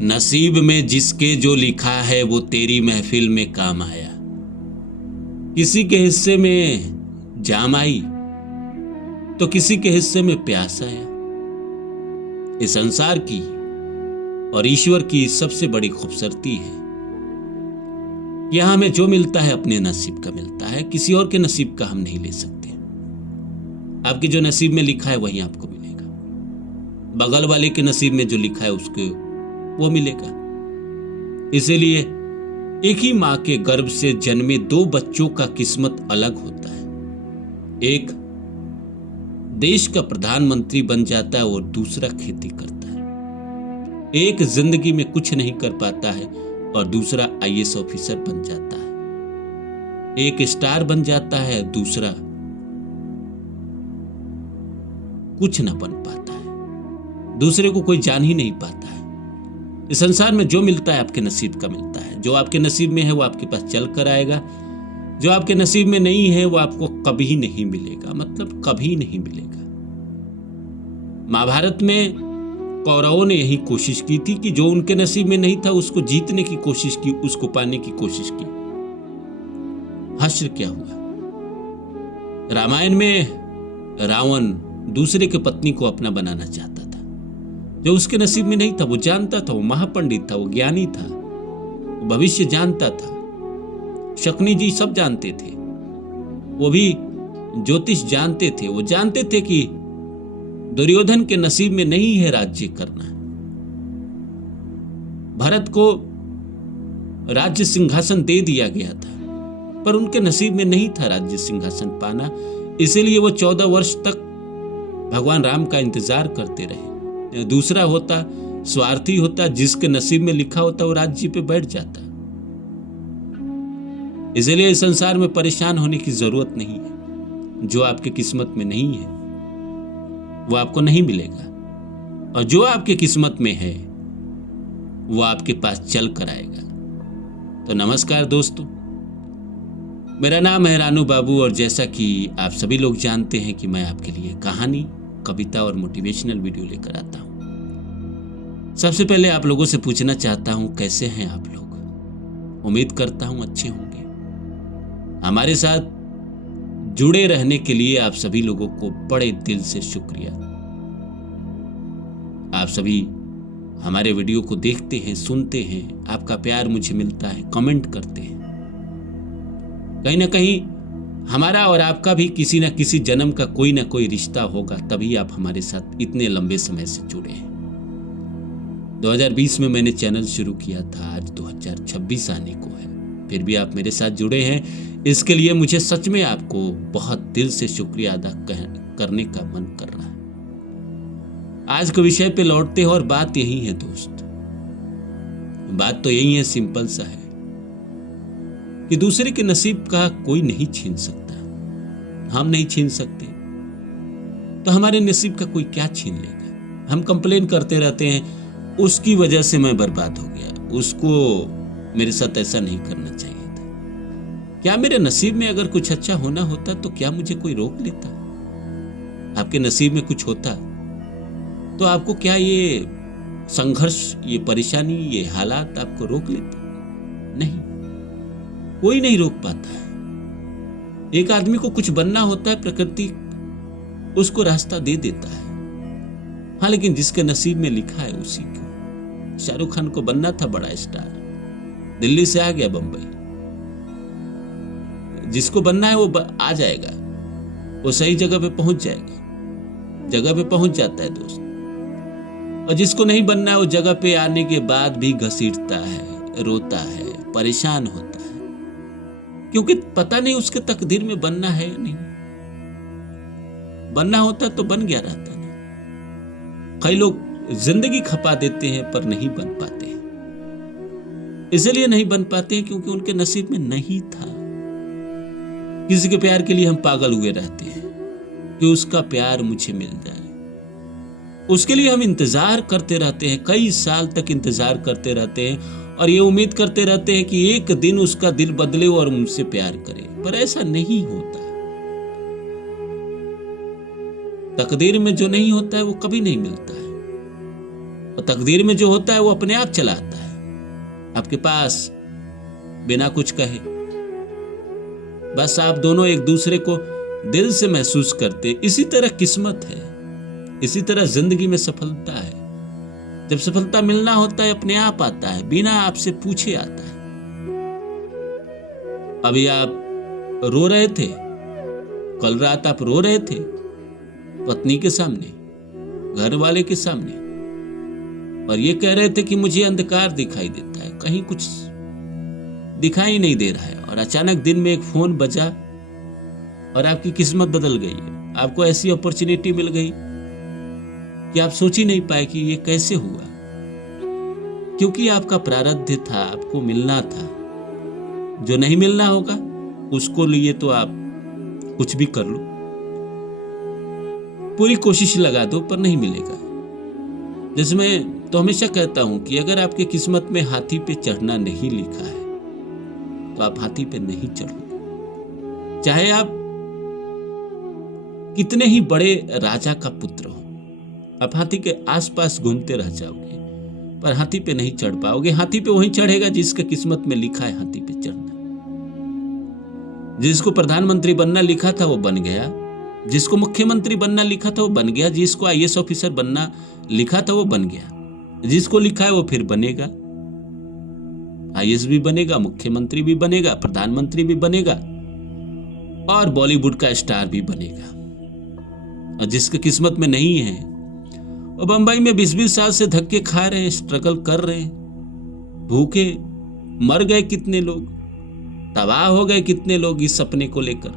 नसीब में जिसके जो लिखा है वो तेरी महफिल में काम आया। किसी के हिस्से में जाम आई तो किसी के हिस्से में प्यास आया। इस संसार की और ईश्वर की सबसे बड़ी खूबसूरती है, यहां हमें जो मिलता है अपने नसीब का मिलता है, किसी और के नसीब का हम नहीं ले सकते। आपके जो नसीब में लिखा है वही आपको मिलेगा, बगल वाले के नसीब में जो लिखा है उसको वो मिलेगा। इसीलिए एक ही मां के गर्भ से जन्मे दो बच्चों का किस्मत अलग होता है। एक देश का प्रधानमंत्री बन जाता है और दूसरा खेती करता है। एक जिंदगी में कुछ नहीं कर पाता है और दूसरा आईएएस ऑफिसर बन जाता है। एक स्टार बन जाता है, दूसरा कुछ न बन पाता है, दूसरे को कोई जान ही नहीं पाता है। इस संसार में जो मिलता है आपके नसीब का मिलता है। जो आपके नसीब में है वो आपके पास चल कर आएगा, जो आपके नसीब में नहीं है वो आपको कभी नहीं मिलेगा, मतलब कभी नहीं मिलेगा। महाभारत में कौरवों ने यही कोशिश की थी कि जो उनके नसीब में नहीं था उसको जीतने की कोशिश की, उसको पाने की कोशिश की। हश्र क्या हुआ? रामायण में रावण दूसरे के पत्नी को अपना बनाना चाहता था। जो उसके नसीब में नहीं था वो जानता था, वो महापंडित था, वो ज्ञानी था, वो भविष्य जानता था। शकुनी जी सब जानते थे, वो भी ज्योतिष जानते थे। वो जानते थे कि दुर्योधन के नसीब में नहीं है राज्य करना। भरत को राज्य सिंहासन दे दिया गया था, पर उनके नसीब में नहीं था राज्य सिंहासन पाना। इसीलिए वो 14 वर्ष तक भगवान राम का इंतजार करते रहे। दूसरा होता, स्वार्थी होता, जिसके नसीब में लिखा होता वो राज्य पे बैठ जाता। इसलिए इस संसार में परेशान होने की जरूरत नहीं है। जो आपके किस्मत में नहीं है वो आपको नहीं मिलेगा, और जो आपके किस्मत में है वो आपके पास चल कर आएगा। तो नमस्कार दोस्तों, मेरा नाम है रानू बाबू, और जैसा कि आप सभी लोग जानते हैं कि मैं आपके लिए कहानी, कविता और मोटिवेशनल वीडियो लेकर आता हूं। सबसे पहले आप लोगों से पूछना चाहता हूं, कैसे हैं आप लोग? उम्मीद करता हूं अच्छे होंगे। हमारे साथ जुड़े रहने के लिए आप सभी लोगों को बड़े दिल से शुक्रिया। आप सभी हमारे वीडियो को देखते हैं, सुनते हैं, आपका प्यार मुझे मिलता है, कमेंट करते हैं। कहीं ना कहीं हमारा और आपका भी किसी न किसी जन्म का कोई ना कोई रिश्ता होगा, तभी आप हमारे साथ इतने लंबे समय से जुड़े हैं। 2020 में मैंने चैनल शुरू किया था, आज 2026 आने को है, फिर भी आप मेरे साथ जुड़े हैं। इसके लिए मुझे सच में आपको बहुत दिल से शुक्रिया अदा करने का मन कर रहा है। आज के विषय पे लौटते हैं और बात यही है दोस्त, बात तो यही है, सिंपल सा है कि दूसरे के नसीब का कोई नहीं छीन सकता। हम नहीं छीन सकते तो हमारे नसीब का कोई क्या छीन लेगा? हम कंप्लेन करते रहते हैं, उसकी वजह से मैं बर्बाद हो गया, उसको मेरे साथ ऐसा नहीं करना चाहिए था। क्या मेरे नसीब में अगर कुछ अच्छा होना होता तो क्या मुझे कोई रोक लेता? आपके नसीब में कुछ होता तो आपको क्या ये संघर्ष, ये परेशानी, ये हालात आपको रोक लेते? नहीं, कोई नहीं रोक पाता है। एक आदमी को कुछ बनना होता है, प्रकृति उसको रास्ता दे देता है। हाँ, लेकिन जिसके नसीब में लिखा है उसी को। शाहरुख खान को बनना था बड़ा स्टार, दिल्ली से आ गया बंबई। जिसको बनना है वो आ जाएगा, वो सही जगह पे पहुंच जाएगा, जगह पे पहुंच जाता है दोस्त। और जिसको नहीं बनना है वो जगह पे आने के बाद भी घसीटता है, रोता है, परेशान होता है, क्योंकि पता नहीं उसके तकदीर में बनना है या नहीं। बनना होता तो बन गया रहता ना। कई लोग जिंदगी खपा देते हैं पर नहीं बन पाते हैं। इसलिए नहीं बन पाते हैं क्योंकि उनके नसीब में नहीं था। किसी के प्यार के लिए हम पागल हुए रहते हैं कि उसका प्यार मुझे मिल जाए। उसके लिए हम इंतजार करते रहते हैं, कई साल तक इंतजार करते रहते हैं, और ये उम्मीद करते रहते हैं कि एक दिन उसका दिल बदले और मुझसे प्यार करे, पर ऐसा नहीं होता। तकदीर में जो नहीं होता है वो कभी नहीं मिलता है। और तकदीर में जो होता है वो अपने आप चला आता है आपके पास बिना कुछ कहे। बस आप दोनों एक दूसरे को दिल से महसूस करते। इसी तरह किस्मत है, इसी तरह जिंदगी में सफलता है। जब सफलता मिलना होता है अपने आप आता है, बिना आपसे पूछे आता है। अभी आप रो रहे थे, कल रात आप रो रहे थे पत्नी के सामने, घर वाले के सामने, और ये कह रहे थे कि मुझे अंधकार दिखाई देता है, कहीं कुछ दिखाई नहीं दे रहा है। और अचानक दिन में एक फोन बजा और आपकी किस्मत बदल गई है। आपको ऐसी अपॉर्चुनिटी मिल गई कि आप सोच ही नहीं पाए कि ये कैसे हुआ, क्योंकि आपका प्रारब्ध था, आपको मिलना था। जो नहीं मिलना होगा उसको लिए तो आप कुछ भी कर लो, पूरी कोशिश लगा दो, पर नहीं मिलेगा। जैसे मैं तो हमेशा कहता हूं कि अगर आपके किस्मत में हाथी पे चढ़ना नहीं लिखा है तो आप हाथी पे नहीं चढ़ोगे। चाहे आप कितने ही बड़े राजा का पुत्र हो, आप हाथी के आसपास घूमते रह जाओगे, पर हाथी पे नहीं चढ़ पाओगे। हाथी पे वही चढ़ेगा जिसके किस्मत में लिखा है हाथी पे चढ़ना। जिसको प्रधानमंत्री बनना लिखा था वो बन गया, जिसको मुख्यमंत्री बनना लिखा था वो बन गया, जिसको आईएएस ऑफिसर बनना लिखा था वो बन गया। जिसको लिखा है वो फिर बनेगा, आईएएस भी बनेगा, मुख्यमंत्री भी बनेगा, प्रधानमंत्री भी बनेगा, और बॉलीवुड का स्टार भी बनेगा। और जिसके किस्मत में नहीं है वो बंबई में 20-20 साल से धक्के खा रहे हैं, स्ट्रगल कर रहे हैं, भूखे मर गए कितने लोग, तबाह हो गए कितने लोग इस सपने को लेकर,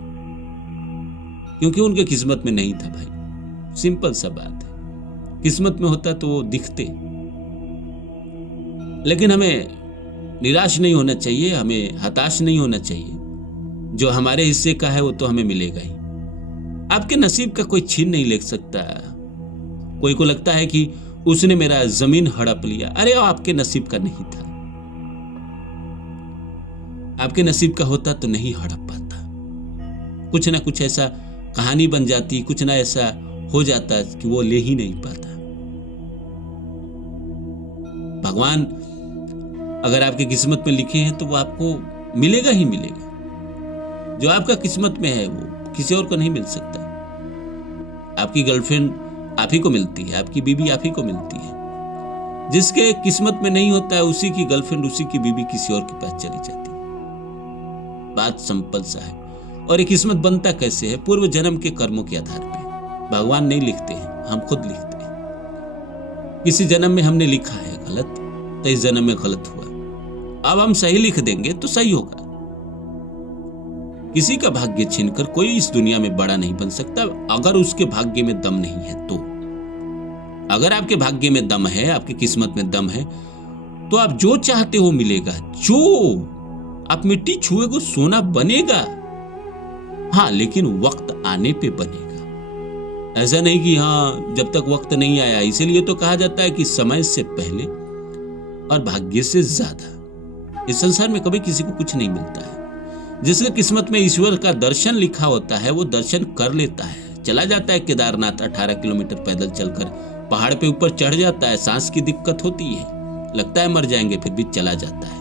क्योंकि उनके किस्मत में नहीं था। भाई सिंपल सा बात है, किस्मत में होता तो वो दिखते। लेकिन हमें निराश नहीं होना चाहिए, हमें हताश नहीं होना चाहिए। जो हमारे हिस्से का है वो तो हमें मिलेगा ही। आपके नसीब का कोई छीन नहीं ले सकता। कोई को लगता है कि उसने मेरा जमीन हड़प लिया, अरे आपके नसीब का नहीं था। आपके नसीब का होता तो नहीं हड़प पाता। कुछ ना कुछ ऐसा कहानी बन जाती, कुछ ना ऐसा हो जाता कि वो ले ही नहीं पाता। भगवान अगर आपकी किस्मत में लिखे हैं तो वो आपको मिलेगा ही मिलेगा। जो आपका किस्मत में है वो किसी और को नहीं मिल सकता। आपकी गर्लफ्रेंड आप ही को मिलती है, आपकी बीबी आप ही को मिलती है। जिसके किस्मत में नहीं होता है उसी की गर्लफ्रेंड, उसी की बीबी किसी और के पास चली जाती है। बात सिंपल सा है। और ये किस्मत बनता कैसे है? पूर्व जन्म के कर्मों के आधार पे। भगवान नहीं लिखते हैं, हम खुद लिखते हैं। किसी जन्म में हमने लिखा है गलत तो इस जन्म में गलत हुआ, अब हम सही लिख देंगे तो सही होगा। किसी का भाग्य छीनकर कोई इस दुनिया में बड़ा नहीं बन सकता, अगर उसके भाग्य में दम नहीं है तो। अगर आपके भाग्य में दम है, आपकी किस्मत में दम है, तो आप जो चाहते हो मिलेगा। जो आप मिट्टी छुएगो सोना बनेगा। हाँ, लेकिन वक्त आने पे बनेगा। ऐसा नहीं कि हाँ जब तक वक्त नहीं आया। इसीलिए तो कहा जाता है कि समय से पहले और भाग्य से ज्यादा इस संसार में कभी किसी को कुछ नहीं मिलता है। जिसके किस्मत में ईश्वर का दर्शन लिखा होता है वो दर्शन कर लेता है, चला जाता है केदारनाथ। 18 किलोमीटर पैदल चलकर पहाड़ पे ऊपर चढ़ जाता है। सांस की दिक्कत होती है, लगता है मर जाएंगे, फिर भी चला जाता है।